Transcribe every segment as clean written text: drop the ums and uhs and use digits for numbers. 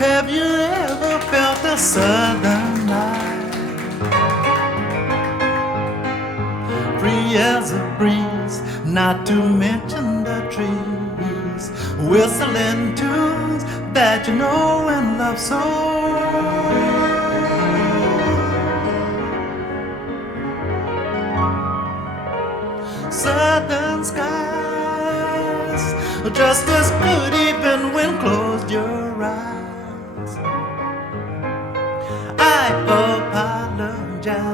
Have you ever felt a southern night, free as a breeze, not to mention the trees, whistling tunes that you know and love so? Southern skies, just as good even when closed your eyes. I apologize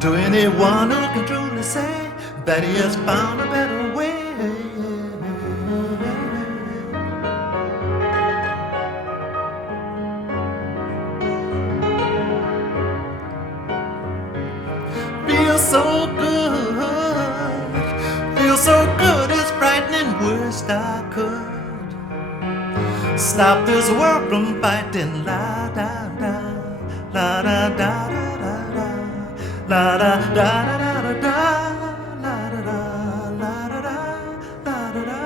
to anyone who can truly say that he has found a better way. Feels so good, feels so good, it's frightening. Worst I could stop this world from fighting. La da da, la da da da da da, la da da da da da, la da da, la da da, la da da.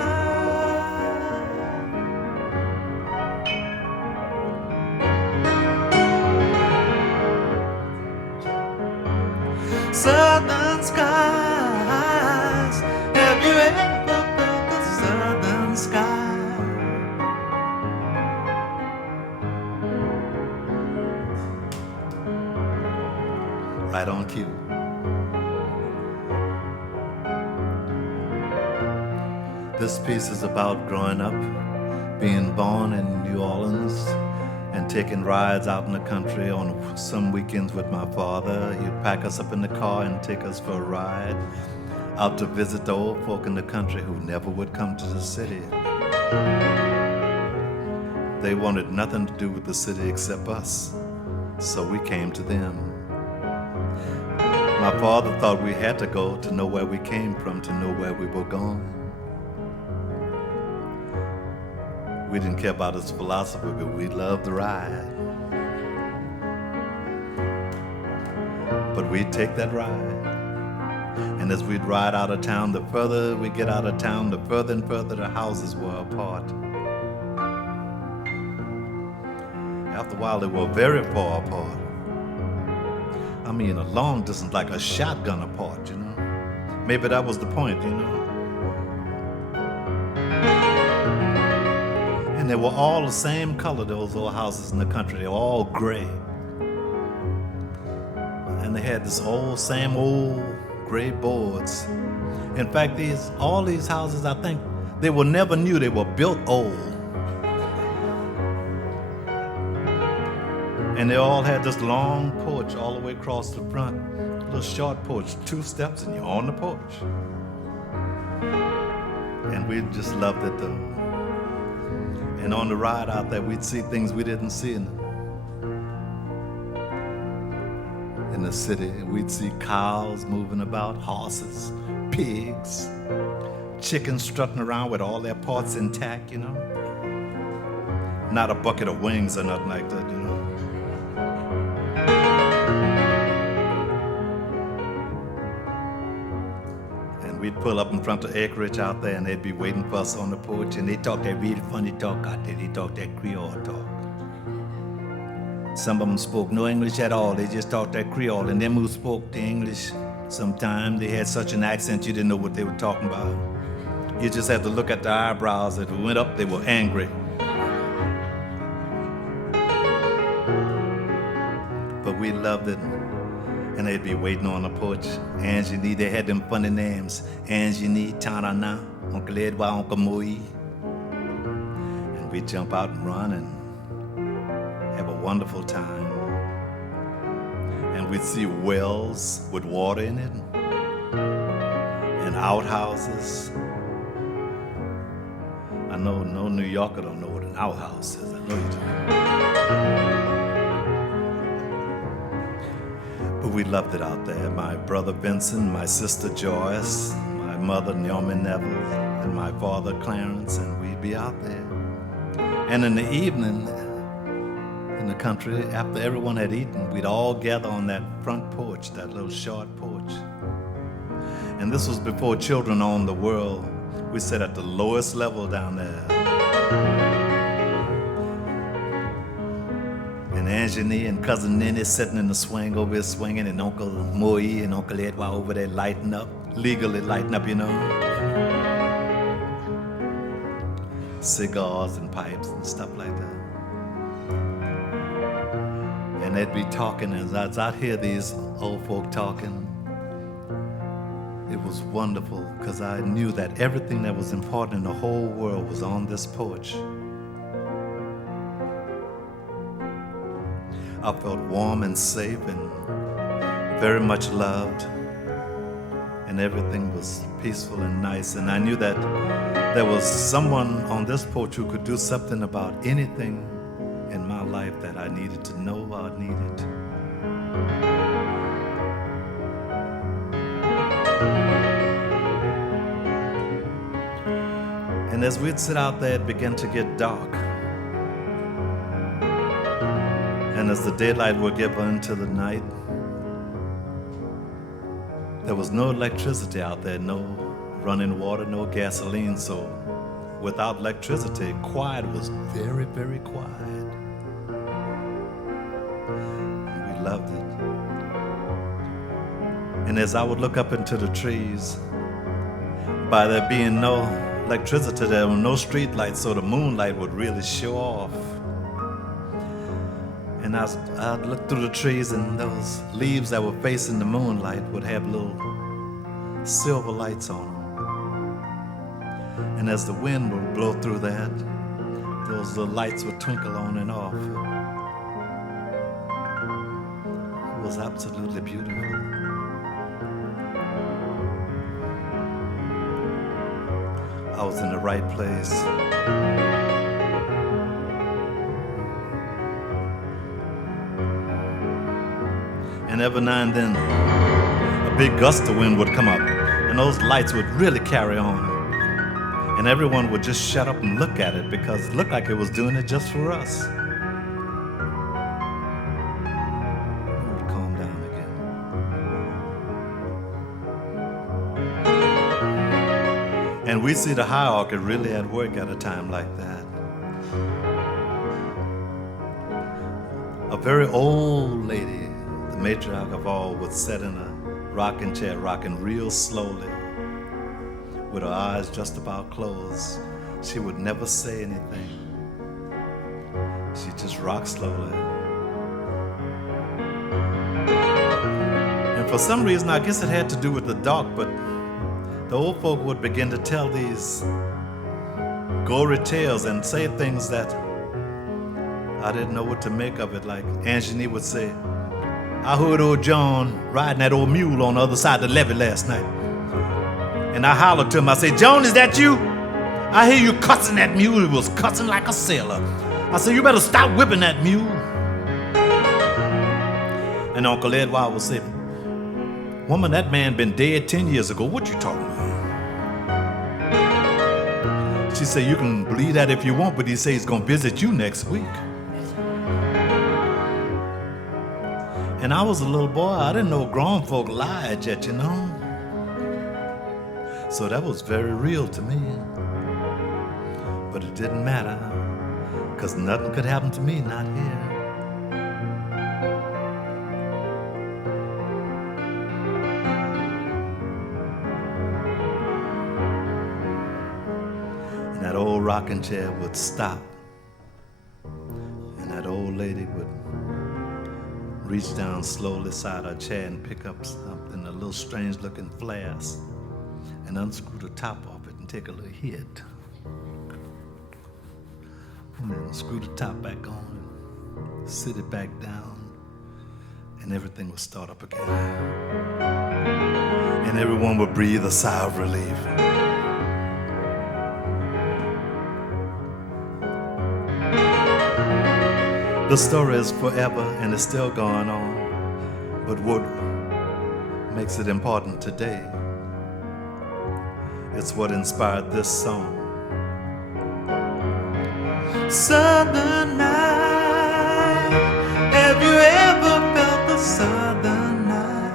Southern skies, have you ever felt the southern sky? Right on cue. This piece is about growing up, being born in New Orleans, and taking rides out in the country on some weekends with my father. He'd pack us up in the car and take us for a ride out to visit the old folk in the country who never would come to the city. They wanted nothing to do with the city except us, so we came to them. My father thought we had to go to know where we came from, to know where we were going. We didn't care about his philosophy, but we loved the ride. But we'd take that ride, and as we'd ride out of town, the further we get out of town, the further and further the houses were apart. After a while, they were very far apart. I mean, a long distance, like a shotgun apart, you know. Maybe that was the point, you know. And they were all the same color, those old houses in the country. They were all gray. And they had this same old gray boards. In fact, all these houses, I think, they were never new. They were built old. And they all had this long porch all the way across the front. A little short porch, 2 steps, and you're on the porch. And we just loved it, though. And on the ride out there, we'd see things we didn't see in the city. We'd see cows moving about, horses, pigs, chickens strutting around with all their parts intact, you know. Not a bucket of wings or nothing like that, you know. We'd pull up in front of acreage out there, and they'd be waiting for us on the porch, and they talk that really funny talk out there. They talk that Creole talk. Some of them spoke no English at all. They just talked that Creole, and them who spoke the English, sometimes they had such an accent you didn't know what they were talking about. You just had to look at the eyebrows. If it went up, they were angry. But we loved it. And they'd be waiting on the porch. Angie, they had them funny names. Angie, Tanana, Uncle Edward, Uncle Moe. And we'd jump out and run and have a wonderful time. And we'd see wells with water in it, and outhouses. I know no New Yorker don't know what an outhouse is. I know you do. But we loved it out there. My brother Vincent, my sister Joyce, my mother Naomi Neville, and my father Clarence, and we'd be out there. And in the evening, in the country, after everyone had eaten, we'd all gather on that front porch, that little short porch. And this was before children owned the world. We sat at the lowest level down there. Angie and Cousin Nenny sitting in the swing over here swinging, and Uncle Moe and Uncle Edward over there lighting up, legally lighting up, you know. Cigars and pipes and stuff like that. And they'd be talking, as I'd hear these old folk talking. It was wonderful, because I knew that everything that was important in the whole world was on this porch. I felt warm and safe and very much loved, and everything was peaceful and nice. And I knew that there was someone on this porch who could do something about anything in my life that I needed to know or needed. And as we'd sit out there, it began to get dark. And as the daylight would give into the night, there was no electricity out there, no running water, no gasoline. So without electricity, quiet was very, very quiet. And we loved it. And as I would look up into the trees, by there being no electricity, there were no street lights, so the moonlight would really show off. And I'd look through the trees, and those leaves that were facing the moonlight would have little silver lights on them. And as the wind would blow through that, those little lights would twinkle on and off. It was absolutely beautiful. I was in the right place. And every now and then, a big gust of wind would come up, and those lights would really carry on. And everyone would just shut up and look at it, because it looked like it was doing it just for us. It would calm down again. And we see the hierarchy really at work at a time like that. A very old lady, the matriarch of all, would sit in a rocking chair, rocking real slowly, with her eyes just about closed. She would never say anything. She just rocked slowly. And for some reason, I guess it had to do with the dark, but the old folk would begin to tell these gory tales and say things that I didn't know what to make of it. Like Angie would say, I heard old John riding that old mule on the other side of the levee last night. And I hollered to him, I said, John, is that you? I hear you cussing that mule. It was cussing like a sailor. I said, you better stop whipping that mule. And Uncle Edward would say, woman, that man been dead 10 years ago. What you talking about? She said, you can believe that if you want, but he said he's gonna visit you next week. And I was a little boy. I didn't know grown folk lied yet, you know. So that was very real to me. But it didn't matter, because nothing could happen to me, not here. And that old rocking chair would stop, and that old lady would reach down slowly side her chair and pick up something, a little strange looking flask, and unscrew the top of it and take a little hit. And then screw the top back on, and sit it back down, and everything would start up again. And everyone would breathe a sigh of relief. The story is forever and it's still going on, but what makes it important today, it's what inspired this song. Southern night, have you ever felt the southern night?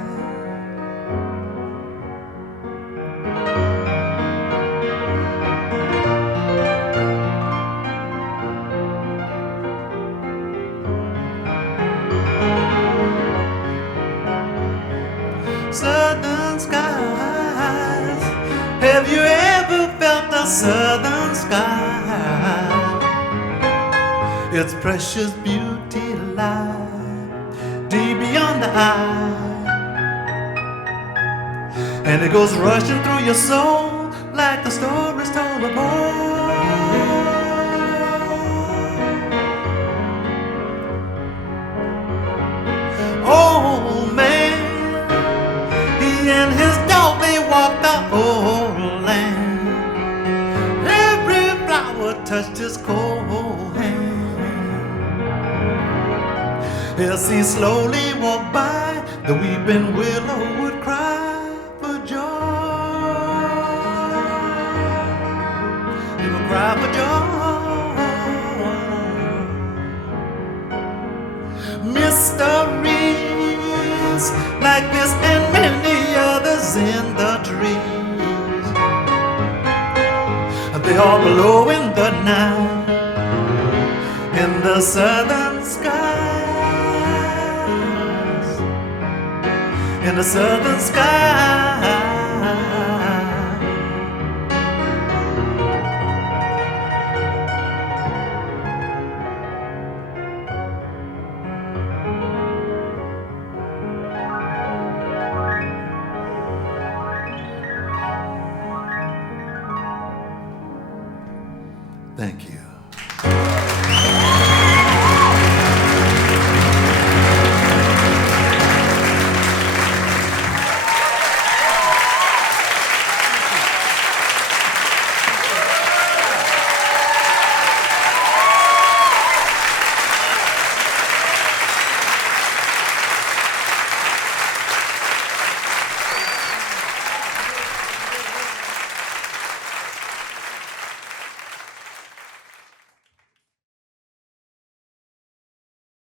Its precious beauty lies deep beyond the eye, and it goes rushing through your soul like the stories told of old. Oh man, he and his dog, they walked the whole land. Every flower touched his cold hand. As he slowly walked by, the weeping willow would cry for joy. He would cry for joy. Mysteries like this and many others in the trees, they all glow in the night, in the southern skies, in the southern skies. Thank you.